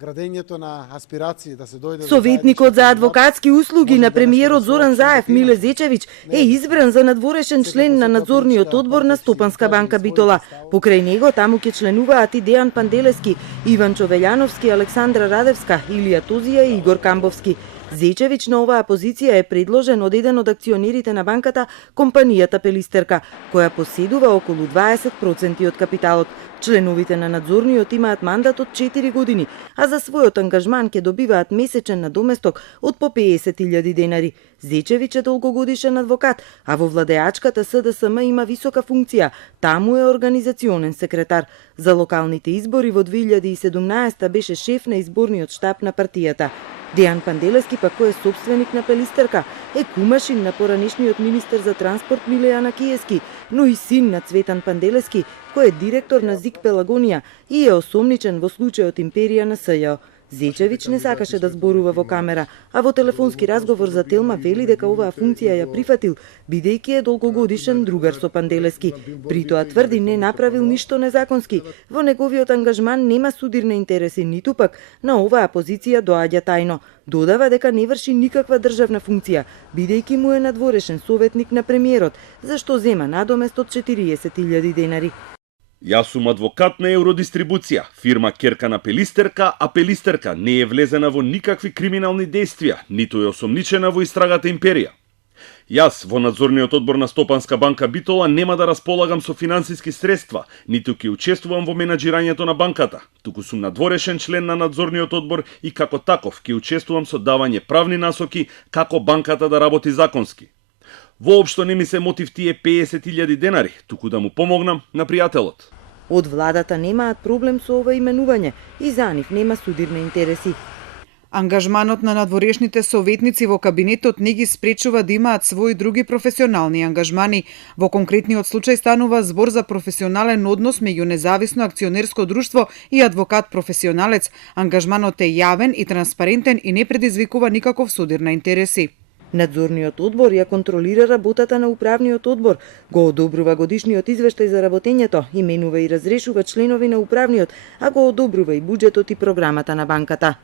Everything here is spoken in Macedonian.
Градењето на аспирации да се дојде Советникот за адвокатски услуги на премиерот Зоран Заев Миле Зечевиќ е избран за надворешен член на надзорниот одбор на Стопанска банка Битола. Покрај него таму ќе членуваат и Дејан Панделески, Иван Човелјановски, Александра Радевска, Илија Тузија и Игор Камбовски. Зечевиќ на оваа позиција е предложен од еден од акционерите на банката, компанијата Пелистерка, која поседува околу 20% од капиталот. Членовите на надзорниот имаат мандат од 4 години, а за својот ангажман ќе добиваат месечен надоместок од по 50.000 денари. Зечевиќ е долгогодишен адвокат, а во владеачката СДСМ има висока функција. Таму е организационен секретар. За локалните избори во 2017 беше шеф на изборниот штаб на партијата. Дејан Панделески, пак кој е собственик на Пелистерка, е кумашин на поранешниот министер за транспорт Миле Јанакиевски, но и син на Цветан Панделески, кој е директор на ЗИК Пелагонија и е осомничен во случајот Империја на СЈО. Зечевиќ не сакаше да зборува во камера, а во телефонски разговор за Телма вели дека оваа функција ја прифатил, бидејќи е долгогодишен другар со Панделески. При тоа тврди не направил ништо незаконски. Во неговиот ангажман нема судирни интереси, ниту пак на оваа позиција доаѓа тајно. Додава дека не врши никаква државна функција, бидејќи му е надворешен советник на премиерот, зашто зема надомест од 40.000 денари. Јас сум адвокат на Евродистрибуција, фирма керка на Пелистерка, а Пелистерка не е влезена во никакви криминални действија, ниту е осомничена во истрагата Империја. Јас во надзорниот одбор на Стопанска банка Битола нема да располагам со финансиски средства, ниту ќе учествувам во менаџирањето на банката, туку сум надворешен член на надзорниот одбор и како таков ќе учествувам со давање правни насоки како банката да работи законски. Воопшто не ми се мотив тие 50.000 денари, туку да му помогнам на пријателот. Од владата немаат проблем со ова именување и за нив нема судирни интереси. Ангажманот на надворешните советници во кабинетот не ги спречува да имаат своји други професионални ангажмани. Во конкретниот случај станува збор за професионален однос меѓу независно акционерско друштво и адвокат професионалец. Ангажманот е јавен и транспарентен и не предизвикува никаков судир на интереси. Надзорниот одбор ја контролира работата на управниот одбор, го одобрува годишниот извештај за работењето, именува и разрешува членови на управниот, а го одобрува и буџетот и програмата на банката.